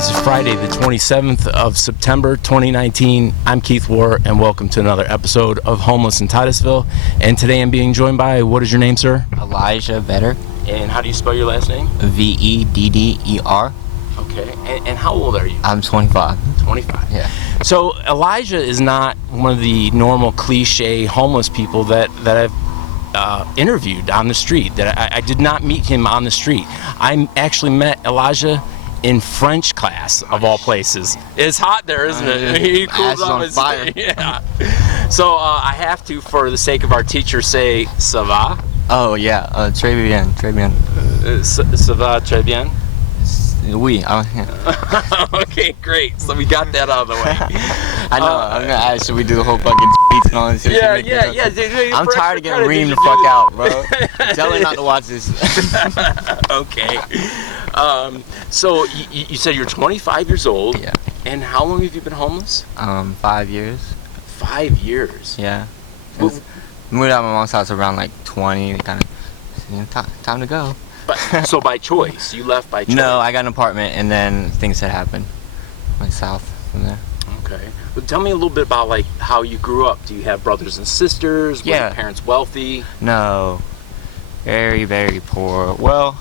is Friday, the 27th of September, 2019. I'm Keith War, and welcome to another episode of Homeless in Titusville. And today I'm being joined by, what is your name, sir? Elijah Vedder. And how do you spell your last name? Vedder. Okay. And how old are you? I'm 25. 25. Yeah. So Elijah is not one of the normal cliche homeless people that I've interviewed on the street. That I did not meet him on the street. I actually met Elijah in French class, of all places. It's hot there, isn't it? He cools off his fire. Yeah. So I have to, for the sake of our teacher, say "ça va." Oh yeah, très bien. Ça va très bien. Oui. Okay, great. So we got that out of the way. I know. I'm gonna ask, should we do the whole fucking speech and all this shit? Yeah. Dude, I'm tired of getting reamed the fuck out, bro. Tell her not to watch this. Okay. So you said you're 25 years old. Yeah. And how long have you been homeless? 5 years. 5 years. Yeah. Moved out of my mom's house around like 20. Kind of, time to go. But, so by choice, you left by choice? No, I got an apartment, and then things had happened. Went south from there. Okay. But tell me a little bit about like how you grew up. Do you have brothers and sisters? Yeah. Were your parents wealthy? No. Very, very poor. Well,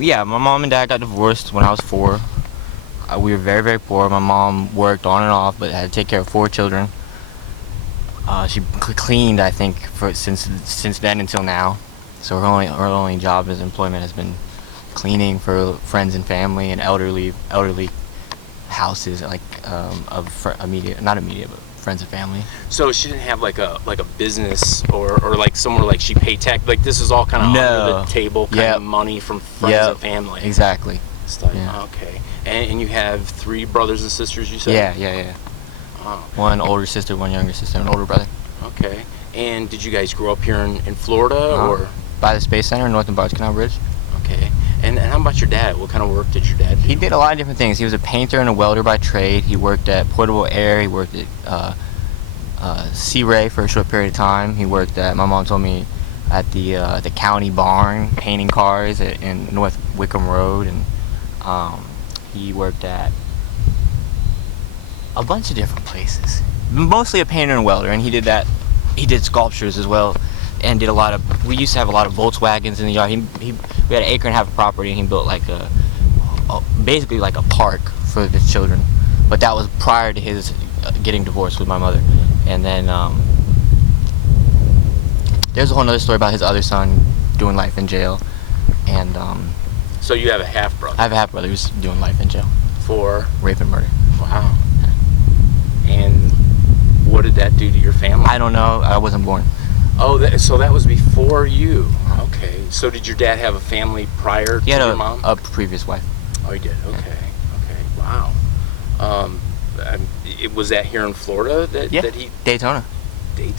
yeah, my mom and dad got divorced when I was 4. We were very, very poor. My mom worked on and off, but had to take care of 4 children. She cleaned, I think, since then until now. So her only job as employment has been cleaning for friends and family and elderly houses, like not immediate, but friends and family. So she didn't have like a business or like somewhere like she paid tax. Like this is all kind of under the table kind of money from friends and family. Exactly. Stuff. Yeah. Okay. And you have 3 brothers and sisters, you said? Yeah. Oh. One older sister, one younger sister, and an older brother. Okay. And did you guys grow up here in Florida or? By the Space Center, north of Barge Canal Bridge. Okay. And how about your dad? What kind of work did your dad do? He did a lot of different things. He was a painter and a welder by trade. He worked at Portable Air. He worked at Sea Ray for a short period of time. He worked at, my mom told me, at the county barn, painting cars in North Wickham Road. And he worked at a bunch of different places. Mostly a painter and welder, and he did that. He did sculptures as well. And did a lot of. We used to have a lot of Volkswagens in the yard. We had an acre and a half of property, and he built like basically like a park for the children. But that was prior to his getting divorced with my mother. And then there's a whole other story about his other son doing life in jail. And so you have a half brother? I have a half brother who's doing life in jail for rape and murder. Wow. And what did that do to your family? I don't know. I wasn't born. Oh, so that was before you. Okay. So did your dad have a family prior to your mom? A previous wife. Oh, he did. Okay. Wow. Was that here in Florida that he? Daytona.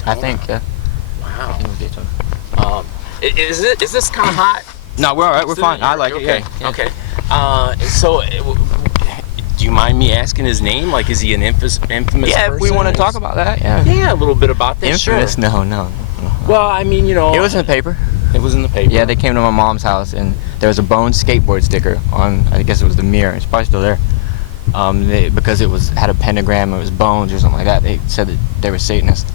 I think. Yeah. Wow. I think it was Daytona. Is this kind of hot? No, we're all right. We're fine. I like it. Okay. Yeah. Okay. So. Do you mind me asking his name? Like, is he an infamous person? Yeah, if we want to talk about that, yeah. Yeah, a little bit about that. Infamous? Sure. No. Well, I mean, you know. It was in the paper. It was in the paper? Yeah, they came to my mom's house, and there was a Bone skateboard sticker on, I guess it was the mirror. It's probably still there. Because it had a pentagram, it was bones or something like that. They said that they were Satanists.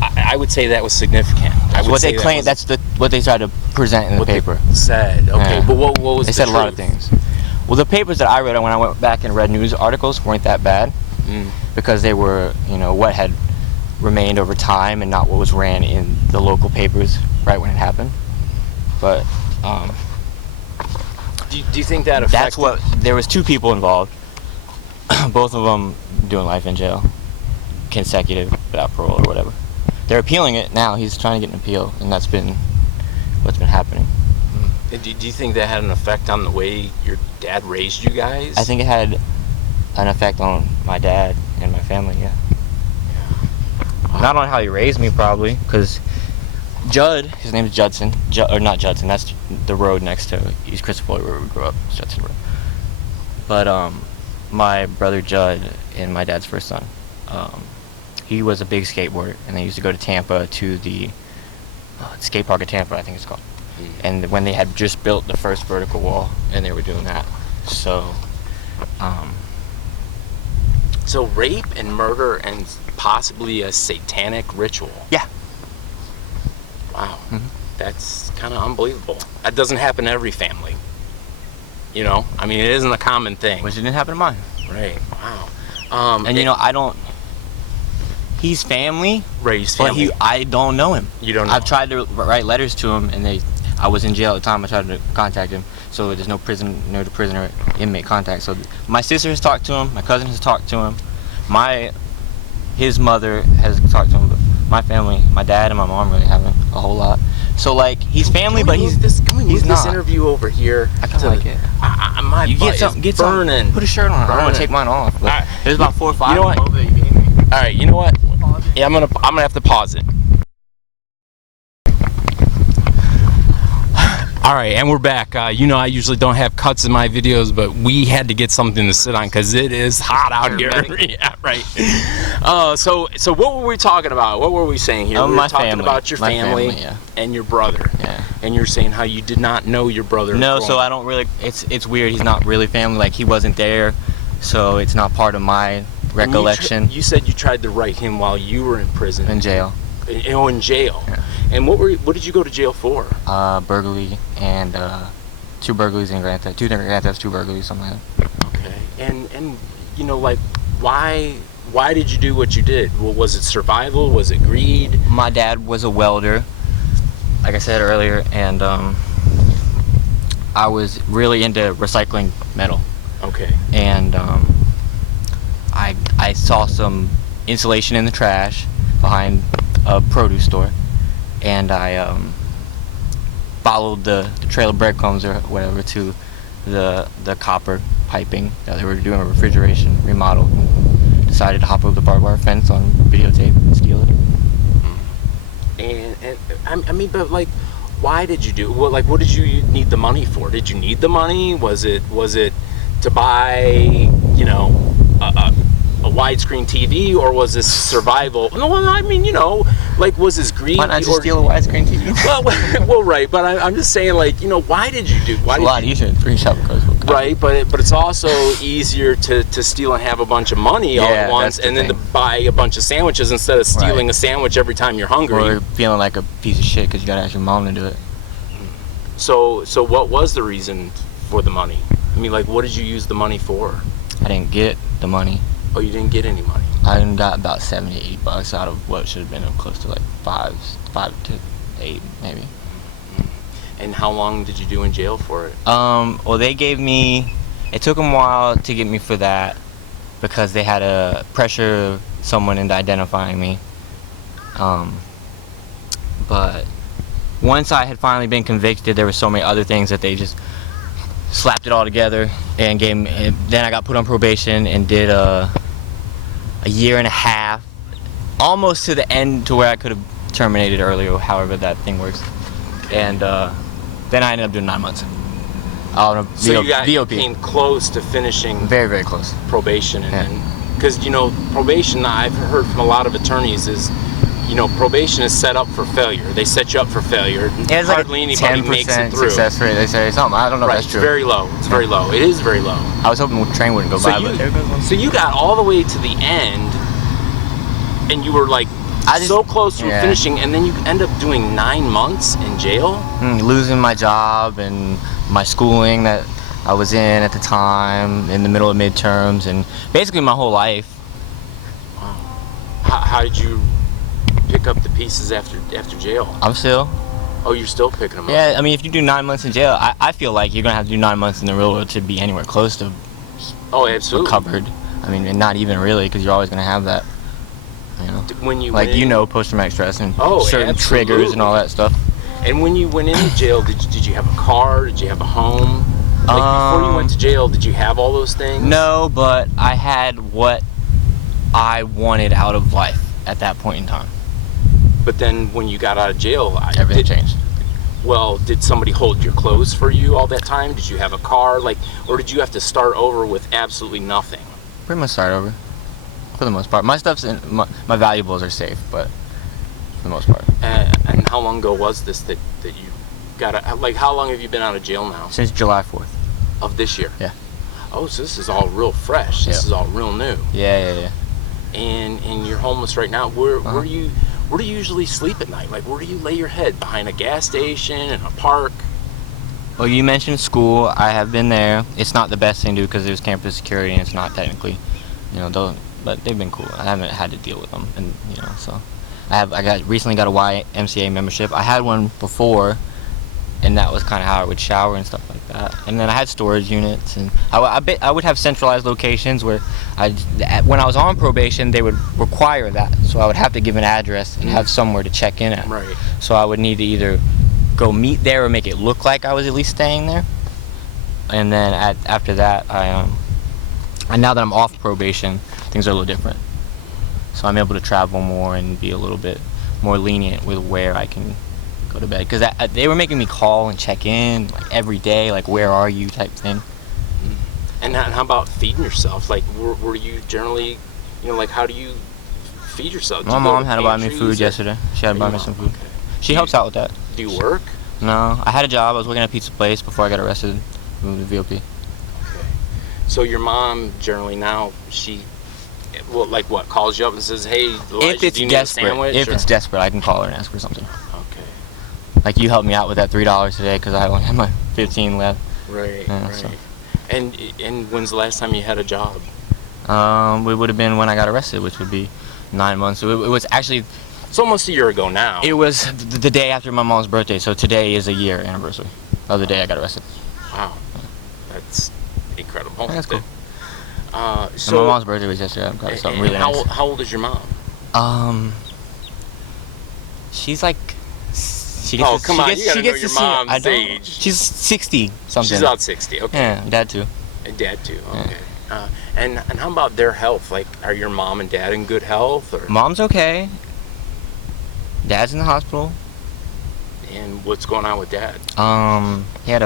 I would say that was significant. That's what they claimed. That's what they tried to present in the paper. Said, okay. Yeah. But what was they said? A lot of things. Well, the papers that I read when I went back and read news articles weren't that bad because they were, what had remained over time and not what was ran in the local papers right when it happened. But do you think that affected? There was 2 people involved, both of them doing life in jail, consecutive without parole or whatever. They're appealing it now. He's trying to get an appeal, and that's been what's been happening. And do you think that had an effect on the way your dad raised you guys? I think it had an effect on my dad and my family, yeah. Not on how he raised me, probably, because Judd, his name is Judson, or not Judson, that's the road next to East Christopher where we grew up, Judson Road. But my brother Judd and my dad's first son, he was a big skateboarder, and they used to go to Tampa to the skate park of Tampa, I think it's called. And when they had just built the first vertical wall, and they were doing that. So, So rape and murder and possibly a satanic ritual. yeah. Wow. Mhm. That's kind of unbelievable. That doesn't happen to every family. You know, I mean, it isn't a common thing. Which didn't happen to mine. Right. Wow. And I don't. He's family, Raised but family. I don't know him. You don't know. I've tried to write letters to him, and I was in jail at the time. I tried to contact him, so there's no prisoner inmate contact. So my sister has talked to him, my cousin has talked to him, his mother has talked to him, but my family, my dad and my mom really haven't a whole lot. So like he's family, but he's Can we move he's this not. interview over here? I kind of like it. My You butt get is some, burning. put a shirt on. I don't want Burning. to take mine off. But Alright. there's about 4 or 5 You know what? over there you gave me. All right. You know what? Yeah, I'm gonna have to pause it. All right, and we're back. I usually don't have cuts in my videos, but we had to get something to sit on because it is hot out here. Yeah, right. So what were we talking about? What were we saying here? We were My talking family. about your My family, yeah. and your brother. Yeah. And you're saying how you did not know your brother. No, growing so up. I don't really. It's weird. He's not really family. Like he wasn't there, so it's not part of my And recollection. You said you tried to write him while you were in prison. In jail. In jail. Yeah. And what did you go to jail for? Burglary and 2 burglaries and grand theft. 2 grand thefts, 2 burglaries, something like that. Okay. And like why did you do what you did? Well, was it survival? Was it greed? My dad was a welder, like I said earlier, and I was really into recycling metal. Okay. And I saw some insulation in the trash behind a produce store, and I followed the trail of breadcrumbs or whatever to the copper piping that they were doing a refrigeration remodel. Decided to hop over the barbed wire fence on videotape and steal it. And I mean, but like, why did you do? Well, like, what did you need the money for? Did you need the money? Was it to buy, a widescreen TV, or was this survival? No, I mean, like, was this greed? Why not just steal a widescreen TV? Well, right, but I'm just saying, like, why did you do? Why It's a lot easier than 3 shopping carts. Right, but it's also easier to steal and have a bunch of money all at once, and then to buy a bunch of sandwiches instead of stealing a sandwich every time you're hungry. Or feeling like a piece of shit because you gotta ask your mom to do it. So what was the reason for the money? I mean, like, what did you use the money for? I didn't get the money. Oh, you didn't get any money. I got about $70, $80 out of what should have been close to like 5 to 8 maybe. And how long did you do in jail for it? Well, they gave me. It took them a while to get me for that because they had to pressure someone into identifying me. But once I had finally been convicted, there were so many other things that they just slapped it all together and gave me. And then I got put on probation and did a year and a half, almost to the end to where I could have terminated earlier, however that thing works. And then I ended up doing 9 months. So you came close to finishing Very, very close. probation, and because probation, I've heard from a lot of attorneys is, probation is set up for failure. They set you up for failure. Yeah, it's Hardly like anybody makes it through. success rate. They say something. I don't know if Right, that's it's true. very low. It's very low. It is very low. I was hoping the train wouldn't go by, but there goes one. So you got all the way to the end, and you were like so close to finishing, and then you end up doing 9 months in jail. Losing my job and my schooling that I was in at the time, in the middle of midterms, and basically my whole life. Wow. How did you pick up the pieces after jail? I'm still. Oh, you're still picking them up? Yeah, I mean, if you do 9 months in jail, I feel like you're gonna have to do 9 months in the real world to be anywhere close to absolutely recovered. I mean, and not even really, because you're always gonna have that. When you Like post-traumatic stress and certain absolutely. triggers and all that stuff. And when you went into jail, did you have a car? Did you have a home? Like before you went to jail, did you have all those things? No, but I had what I wanted out of life at that point in time. But then when you got out of jail, Everything changed. Well, did somebody hold your clothes for you all that time? Did you have a car? Or did you have to start over with absolutely nothing? Pretty much start over, for the most part. My stuff's my valuables are safe, but for the most part. And how long ago was this that you got out? Like, how long have you been out of jail now? Since July 4th. Of this year? Yeah. Oh, so this is all real fresh. This is all real new. Yeah. And you're homeless right now. Where Uh-huh. do you usually sleep at night? Like, where do you lay your head? Behind a gas station, in a park? Well, you mentioned school. I have been there. It's not the best thing to do because there's campus security, and it's not technically, but they've been cool. I haven't had to deal with them, and so recently got a YMCA membership. I had one before, and that was kind of how I would shower and stuff like that. And then I had storage units, and I would have centralized locations where when I was on probation, they would require that, so I would have to give an address and have somewhere to check in at. Right. So I would need to either go meet there or make it look like I was at least staying there. And then after that, and now that I'm off probation, things are a little different. So I'm able to travel more and be a little bit more lenient with where I can go to bed. Because they were making me call and check in like every day, like where are you type thing. And how about feeding yourself? Like, were you generally, like, how do you feed yourself? My mom had to buy me food yesterday. She had to buy me some food. Okay. She helps out with that. Do you work? No, I had a job. I was working at a pizza place before I got arrested. Moved to VOP. Okay. So your mom generally now, like what, calls you up and says, hey, Elijah, If it's do you desperate, need a sandwich? if it's desperate, I can call her and ask for something. Okay. Like you helped me out with that $3 today because I only had my 15 left. Right, Yeah, right. so. And when's the last time you had a job? It would have been when I got arrested, which would be 9 months. So it was actually, It's almost a year ago now. it was the day after my mom's birthday. So today is a year anniversary of the day I got arrested. Wow. That's incredible. That's cool. So And my mom's birthday was yesterday. I've got something really nice. How old is your mom? She's like, she gets. Come on, you gotta she gets know your to see- mom's I don't- age. She's 60 something. She's about 60. Okay. Yeah, dad too. And dad too. Okay. And how about their health? Like, are your mom and dad in good health? Or Mom's okay. Dad's in the hospital. and what's going on with dad? He had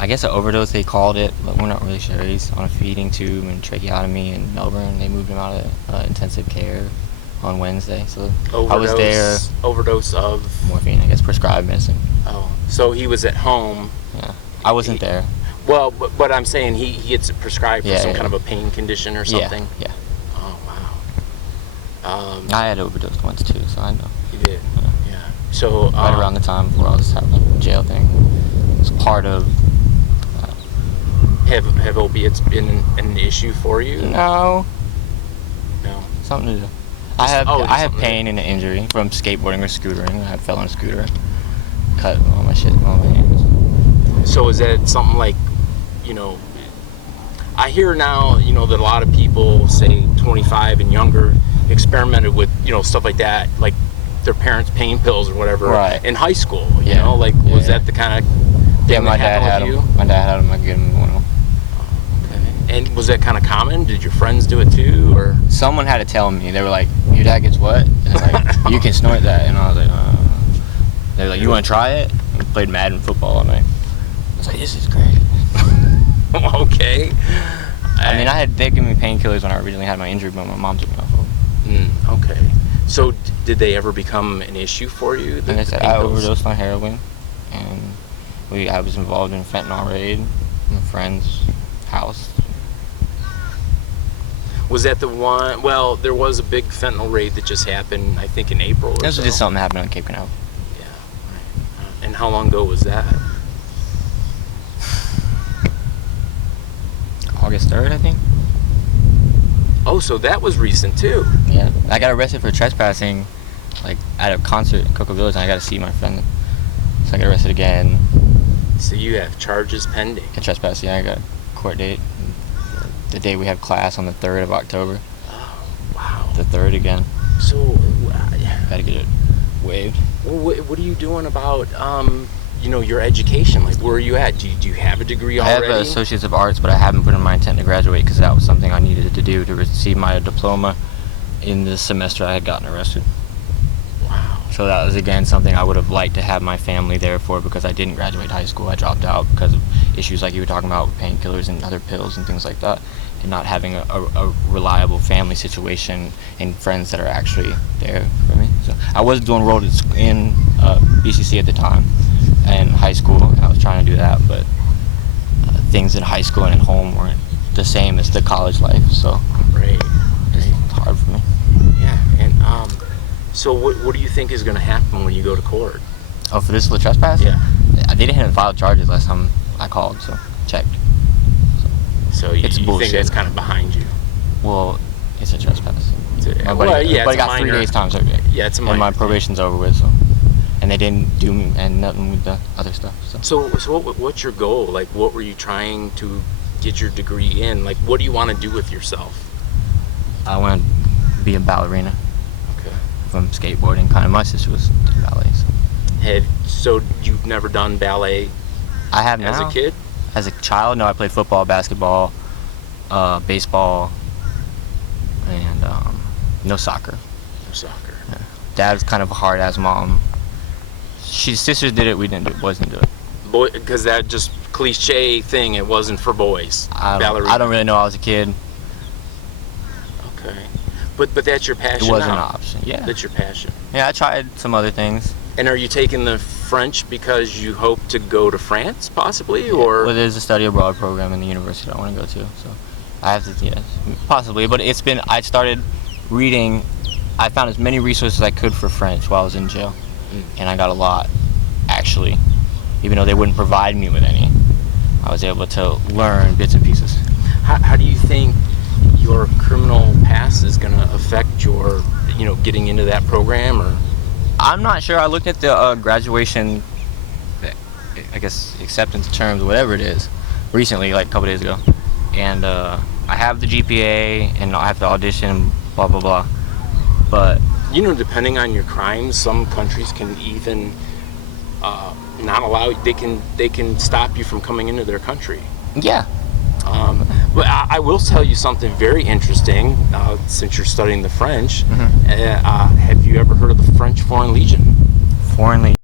I guess an overdose they called it, but we're not really sure. He's on a feeding tube and tracheotomy in Melbourne. They moved him out of intensive care on Wednesday. So I was there. Overdose of Morphine, I guess, prescribed medicine. Oh, so he was at home. Yeah, I wasn't there. Well, but I'm saying he gets prescribed for some Yeah. kind of a pain condition or something. Yeah. Oh wow. I had overdosed once too, so I know. You did. Yeah. So Right around the time before I was having the jail thing, it was part of. Have opiates been an issue for you? No. No. Something to do. I have something to pain and an injury from skateboarding or scootering. I fell on a scooter, cut all my shit, all my hands. So is that something like, I hear now, that a lot of people, say 25 and younger, experimented with, stuff like that, like their parents' pain pills or whatever, Right. in high school. You Yeah. know, like Yeah, was yeah. that the kind of thing Yeah, my that dad had happened with them. My dad had them. I gave him one of them. you? And was that kind of common? Did your friends do it too, or? Someone had to tell me. They were like, "Your dad gets what?" And like, "You can snort that." And I was like, They were like, "You want to try it?" We played Madden football all night. I was like, "This is great." Okay. They gave me painkillers when I originally had my injury, but my mom took me off of them. Okay. So did they ever become an issue for you? Like I said, I overdosed on heroin, and I was involved in a fentanyl raid in a friend's house. Was that the one? Well, there was a big fentanyl raid that just happened, I think, in April. This was just something that happened on Cape Canaveral. Yeah. Right. And how long ago was that? August 3rd, I think. Oh, so that was recent too. Yeah, I got arrested for trespassing, like at a concert in Cocoa Village, and I got to see my friend. So I got arrested again. So you have charges pending. At trespassing, I got a court date. The day we have class on the 3rd of October. Oh, wow. The 3rd again. So, Gotta get it waived. what are you doing about, your education? Like, where are you at? Do you have a degree I have already? an Associates of Arts, but I haven't put in my intent to graduate because that was something I needed to do to receive my diploma in the semester I had gotten arrested. Wow. So that was, again, something I would have liked to have my family there for because I didn't graduate high school. I dropped out because of issues like you were talking about with painkillers and other pills and things like that, and not having a reliable family situation and friends that are actually there for me. So I was enrolled in BCC at the time in high school, and I was trying to do that, but things in high school and at home weren't the same as the college life, so Right. it's hard for me. Yeah. And so what do you think is going to happen when you go to court? Oh, for this little trespass? Yeah. They didn't file charges last time I called, so checked. So you, It's you think bullshit. that's kind of behind you? Well, it's a trespass. My Well, buddy, yeah, my buddy it's a got 3 minor- days time served. Yeah, it's a And my minor. probation's over with, so. And they didn't do and nothing with the other stuff, so. So what's your goal? Like, what were you trying to get your degree in? Like, what do you want to do with yourself? I want to be a ballerina Okay. from skateboarding. Kind of, my sister was doing ballet, so. So you've never done ballet I have now. as a kid? As a child, no, I played football, basketball, baseball, and no soccer. No soccer. Dad was kind of a hard-ass mom. Sisters did it, we didn't do it, boys didn't do it. Boy, because that just cliche thing. It wasn't for boys. Ballerina. I don't really know. I was a kid. Okay. But that's your passion. It wasn't now. an option. Yeah. That's your passion. Yeah, I tried some other things. And are you taking the French because you hope to go to France, possibly, or? Well, there's a study abroad program in the university I want to go to, so I have to, yes, possibly. But I started reading. I found as many resources as I could for French while I was in jail, and I got a lot, actually. Even though they wouldn't provide me with any, I was able to learn bits and pieces. How do you think your criminal past is going to affect your, getting into that program, or? I'm not sure. I looked at the graduation, I guess, acceptance terms, whatever it is, recently, like a couple days ago. And I have the GPA, and I have to audition, blah, blah, blah. But Depending on your crimes, some countries can even not allow. They can stop you from coming into their country. yeah. But I will tell you something very interesting. Since you're studying the French, have you ever heard of the French Foreign Legion? Foreign Legion.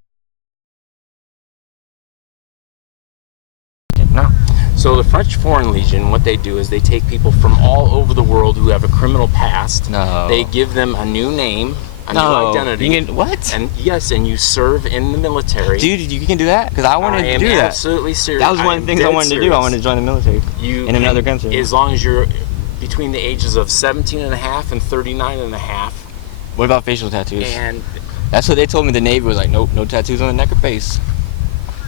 No. So the French Foreign Legion, what they do is they take people from all over the world who have a criminal past. No. They give them a new name, a new No. identity. You can, what? And yes, and you serve in the military. Dude, you can do that? Because I wanted to do I am that. absolutely serious. That was one of the things I wanted to do. I wanted to join the military in another country. As long as you're between the ages of 17 and a half and 39 and a half. What about facial tattoos? And, That's what they told me. The Navy was like, nope, no tattoos on the neck or face.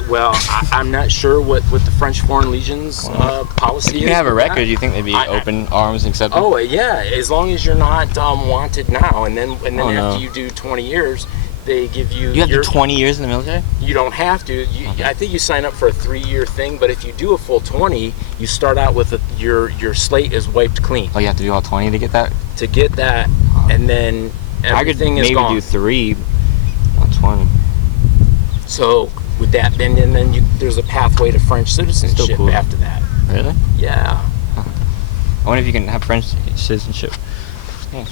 well, I'm not sure what the French Foreign Legion's policy is. You can have a with that. record. You think they'd be open arms and accepting? Oh, yeah, as long as you're not wanted now. And then Oh, no. after you do 20 years, they give you... You have to 20 years in the military? You don't have to. Okay. I think you sign up for a 3-year thing, but if you do a full 20, you start out with your slate is wiped clean. Oh, you have to do all 20 to get that? To get that, and then everything I could is maybe gone. do 3 on 20. So with that, then there's a pathway to French citizenship cool. after that. Really? Yeah. I wonder if you can have French citizenship. Yeah.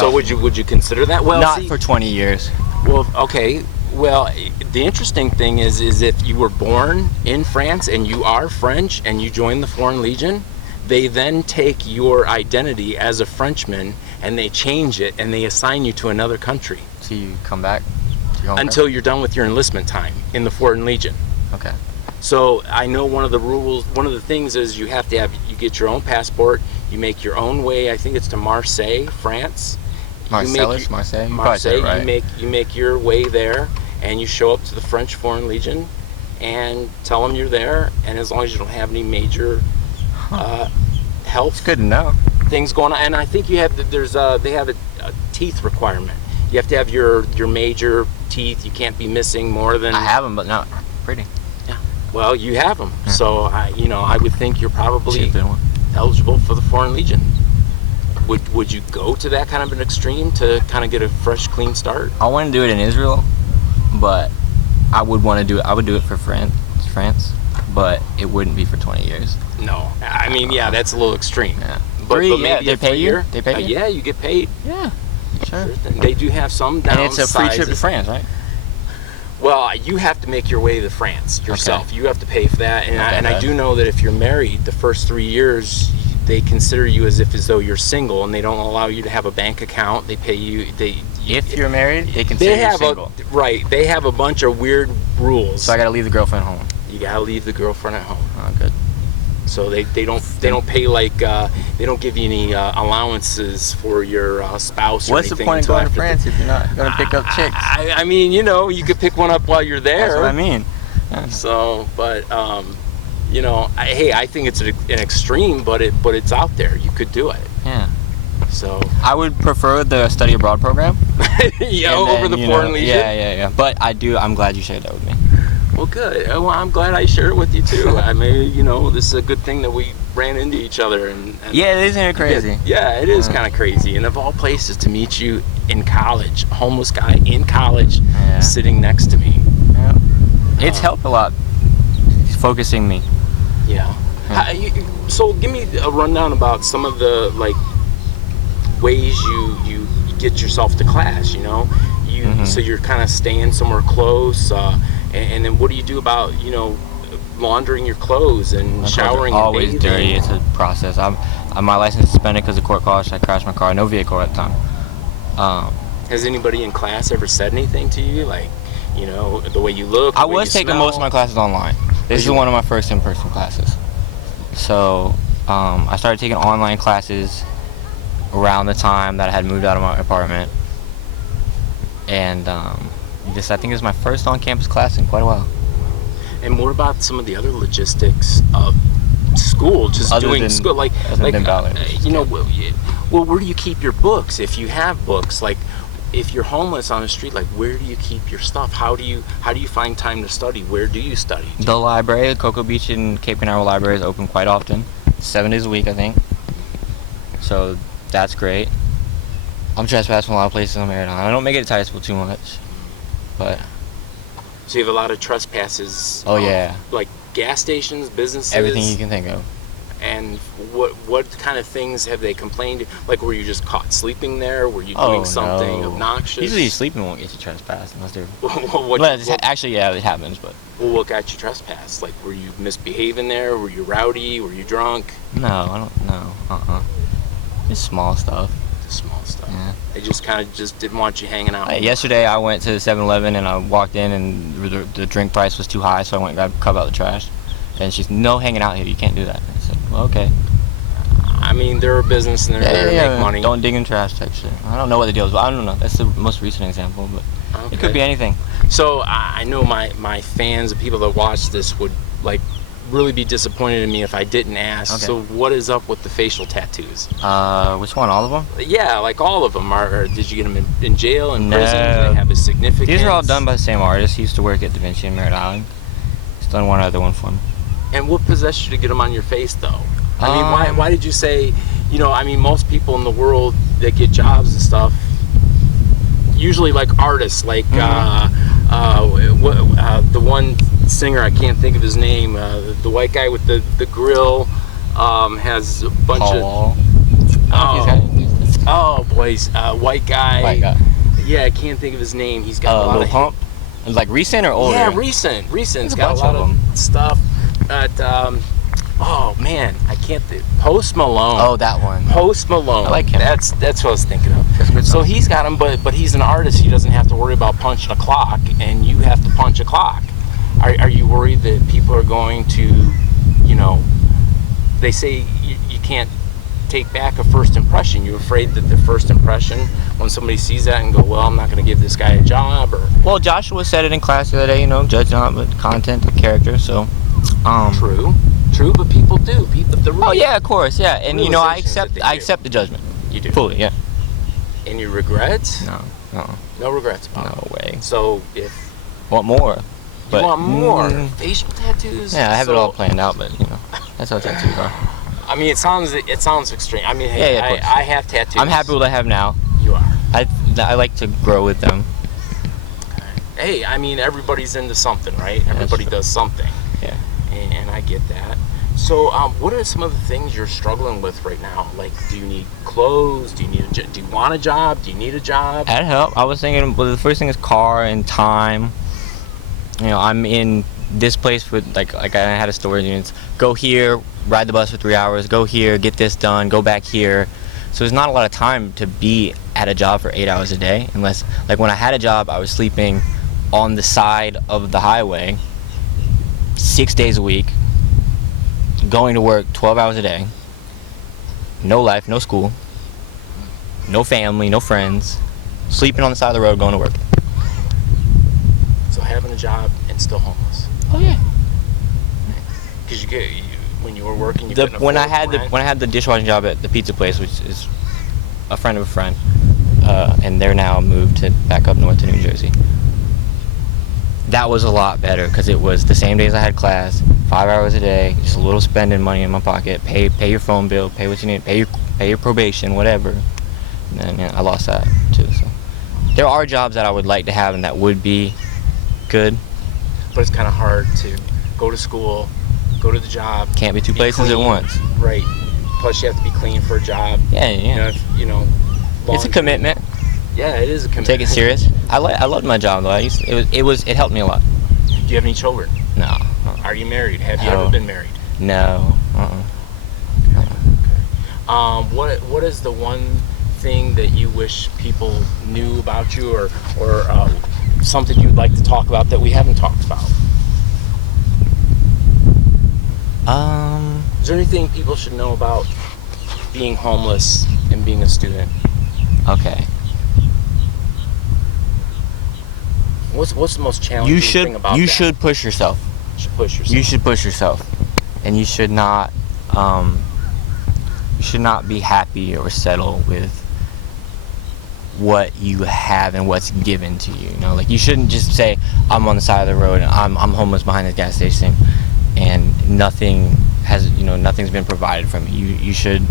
So would you consider that? Well, Not see, for 20 years. Well, okay. Well, the interesting thing is if you were born in France and you are French and you join the Foreign Legion, they then take your identity as a Frenchman and they change it and they assign you to another country So you come back to your home until you're done with your enlistment time in the Foreign Legion. country? Okay. So I know one of the things is you get your own passport, you make your own way. I think it's to Marseille, France. Marseille? You probably said it right. You make your way there, and you show up to the French Foreign Legion, and tell them you're there. And as long as you don't have any major health Good to know. things going on, and I think they have a teeth requirement. You have to have your major teeth. You can't be missing more than. I have them, but not pretty. Well, you have them, so I would think you're probably Should've been one. eligible for the Foreign Legion. Would you go to that kind of an extreme to kind of get a fresh, clean start? I want to do it in Israel, but I would want to do it. I would do it for France, but it wouldn't be for 20 years. No, I mean, yeah, that's a little extreme. Yeah. But maybe they a pay you. 3-year? They pay you. Yeah, you get paid. Yeah. Sure. They do have some downsizes. And it's a free trip to France, right? Well, you have to make your way to France yourself. Okay. You have to pay for that, and Okay, I do know that if you're married, the first 3 years they consider you as though you're single, and they don't allow you to have a bank account. They pay you. If you're married, they consider you single. Right. They have a bunch of weird rules. So I got to leave the girlfriend home. You gotta leave the girlfriend at home. Oh, good. So they don't pay like they don't give you any allowances for your spouse or What's the anything. point of until going to after France if you're not going to pick up chicks? I mean, you know, you could pick one up while you're there. That's what I mean. So, but you know, I think it's an extreme, but it's out there. You could do it. Yeah. So I would prefer the study abroad program. yeah, And over then, the foreign leisure. Yeah. But I'm glad you shared that with me. Well, good. Well, I'm glad I shared it with you too. I mean, you know, this is a good thing that we ran into each other. And Yeah, it isn't crazy. Yeah, it is kind of crazy. And of all places to meet you in college, a homeless guy in college, sitting next to me. Yeah. It's helped a lot. It's focusing me. Yeah. So give me a rundown about some of the like ways you get yourself to class. You know, so you're kind of staying somewhere close, and then what do you do about, you know, laundering your clothes and showering and always bathing? dirty. It's a process. My license is suspended because of court caution. I crashed my car. No vehicle at the time. Has anybody in class ever said anything to you, like, you know, the way you look? I was taking most of my classes online. This is one of my first in-person classes. So I started taking online classes around the time that I had moved out of my apartment, and this, I think, is my first on-campus class in quite a while. And what about some of the other logistics of school? Just Other doing than- school, like Valid. you know, well, where do you keep your books if you have books? Like, if you're homeless on the street, like, where do you keep your stuff? How do you find time to study? Where do you study? The library, the Cocoa Beach and Cape Canaveral Library, is open quite often, 7 days a week, I think. So that's great. I'm trespassing a lot of places on Maryland. I don't make it to Titusville too much, but So you have a lot of trespasses. Oh, yeah. Like gas stations, businesses. everything you can think of. And what kind of things have they complained? Like, were you just caught sleeping there? Were you doing something no. obnoxious? Usually sleeping won't get you trespassed unless they're. what, Actually, yeah, it happens, but what got you trespassed? Like, were you misbehaving there? Were you rowdy? Were you drunk? no, I don't know. Just small stuff. Small stuff. Yeah. They just kind of just didn't want you hanging out. Yesterday, I went to the 7-Eleven and I walked in and the drink price was too high, so I went and grabbed a cup out of the trash. And she's, no hanging out here, you can't do that. I said, well, okay. I mean, they're a business and they're there to make money. Don't dig in trash type shit. I don't know what the deal is, but I don't know. That's the most recent example, but it could be anything. So I know my fans, the people that watch this, would like really be disappointed in me if I didn't ask. Okay. So what is up with the facial tattoos? Which one? All of them? Yeah, like all of them. Or did you get them in jail, in prison? Do No. they have a significance? These are all done by the same artist. He used to work at Da Vinci in Merritt Island. He's done one other one for me. And what possessed you to get them on your face, though? I mean, why did you say, you know, I mean, most people in the world that get jobs and stuff, usually like artists, like the one singer, I can't think of his name, the white guy with the grill, has a bunch Paul. oh boys, white guy. White guy. Yeah, I can't think of his name. He's got a lot Lil of Pump. Like recent or older? Yeah, recent. There's It's a got a bunch lot of of stuff. But oh man, I can't think. Post Malone. Oh, that one. Post Malone. I like him. That's what I was thinking of. So he's got him, but he's an artist. He doesn't have to worry about punching a clock, and you have to punch a clock. Are you worried that people are going to, you know, they say you can't take back a first impression. You're afraid that the first impression, when somebody sees that and go, well, I'm not going to give this guy a job, or Well, Joshua said it in class the other day. You know, judge not but content, the character. So, True, but people do. Oh yeah, of course, yeah. And you know, I Realizations that they accept the judgment. You do. Fully, yeah. And you regret? No, No regrets about it. no way. So if Want more? you want more mm, facial tattoos, Yeah, I have it so- all planned out, but you know, that's how tattoos are. I mean, it sounds extreme. I mean, hey, Yeah, of course. I have tattoos. I'm happy with what I have now. You are. I like to grow with them. Hey, I mean, everybody's into something, right? Everybody true. does something. Yeah. And I get that. So, what are some of the things you're struggling with right now? Like, do you need clothes? Do you want a job? Do you need a job? That'd help. I was thinking, well, the first thing is car and time. You know, I'm in this place with like I had a storage unit. Go here, ride the bus for 3 hours. Go here, get this done. Go back here. So there's not a lot of time to be at a job for 8 hours a day, unless like when I had a job, I was sleeping on the side of the highway 6 days a week. going to work 12 hours a day, no life, no school, no family, no friends, sleeping on the side of the road, going to work. So having a job and still homeless. Oh yeah. Because when you were working, you When I had the dishwashing job at the pizza place, which is a friend of a friend, and they're now moved back up north to New Jersey. That was a lot better because it was the same days I had class, 5 hours a day, just a little spending money in my pocket, pay your phone bill, pay what you need, pay your probation, whatever. And then I lost that too. So there are jobs that I would like to have and that would be good. But it's kind of hard to go to school, go to the job. Can't be two places at once. Right. Plus you have to be clean for a job. Yeah. It's a commitment. Yeah, it is a commitment. Take it serious. I loved my job though. It helped me a lot. Do you have any children? No. Are you married? Have you ever been married? No. What is the one thing that you wish people knew about you, or something you'd like to talk about that we haven't talked about? Is there anything people should know about being homeless and being a student? Okay. What's the most challenging thing about that? You should push yourself. You should push yourself, and you should not be happy or settle with what you have and what's given to you. Like you shouldn't just say, I'm on the side of the road and I'm homeless behind the gas station, and nothing's been provided for me. You should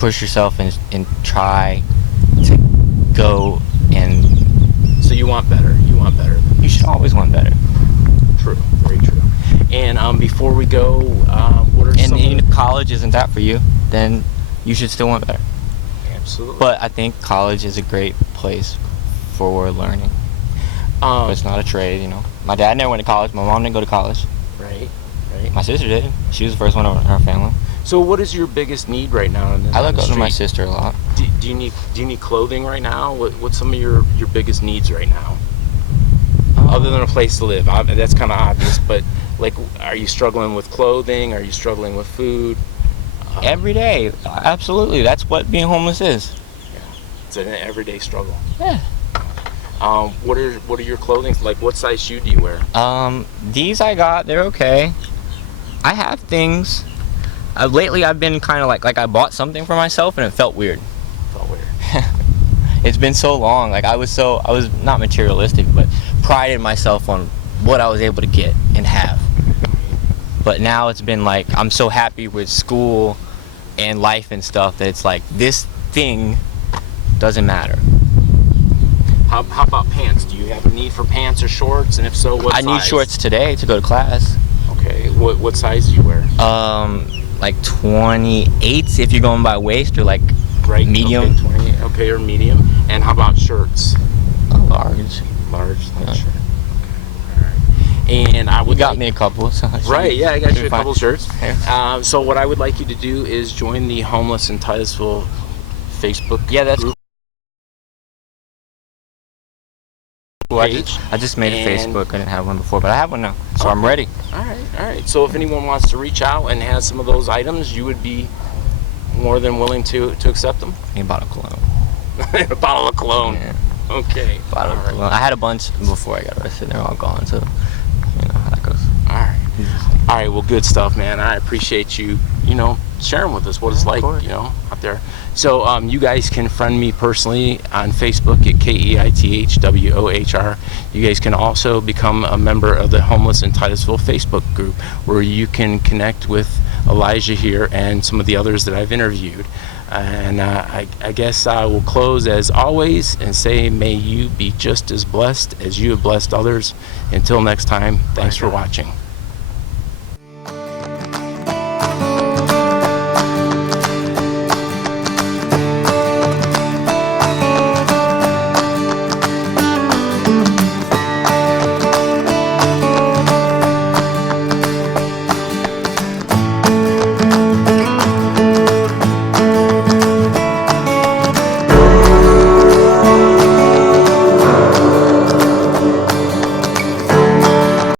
push yourself and try to go and. So you want better. You should always want better. True, very true. And before we go, what are some? And if college isn't that for you, then you should still want better. Absolutely. But I think college is a great place for learning. But it's not a trade, My dad never went to college. My mom didn't go to college. Right. My sister did. She was the first one in our family. So what is your biggest need right now? I look up to my sister a lot. Do you need clothing right now? What's some of your biggest needs right now? Other than a place to live, that's kind of obvious. But like, are you struggling with clothing? Are you struggling with food? Every day, absolutely. That's what being homeless is. Yeah, it's an everyday struggle. Yeah. What are your clothing like? What size shoe do you wear? These I got. They're okay. I have things. Lately, I've been kind of like I bought something for myself and it felt weird. It's been so long. Like I was not materialistic, but prided myself on what I was able to get and have. But now it's been like I'm so happy with school and life and stuff that it's like this thing doesn't matter. How about pants? Do you have a need for pants or shorts? And if so, what size? I need shorts today to go to class. Okay. What size do you wear? Like 28s if you're going by waist, or like medium. Okay, 28. Okay, or medium. And how about shirts? Large. Sure. Sure. All right. And I would. You got me a couple. So right. Yeah, I got you a couple shirts. Yeah. So what I would like you to do is join the Homeless in Titusville Facebook. Yeah, that's group. Cool. I just made a Facebook. I didn't have one before, but I have one now, so I'm ready. All right. So if anyone wants to reach out and has some of those items, you would be more than willing to accept them. A bottle of cologne. A bottle of cologne. Yeah. Okay. Bottle of cologne. I had a bunch before I got arrested. They're all gone, so you know how that goes. All right. Well, good stuff, man. I appreciate you. Sharing with us what it's like, out there. So you guys can friend me personally on Facebook at KEITHWOHR. You guys can also become a member of the Homeless in Titusville Facebook group, where you can connect with Elijah here and some of the others that I've interviewed. And I guess I will close as always and say, may you be just as blessed as you have blessed others. Until next time, thanks for watching.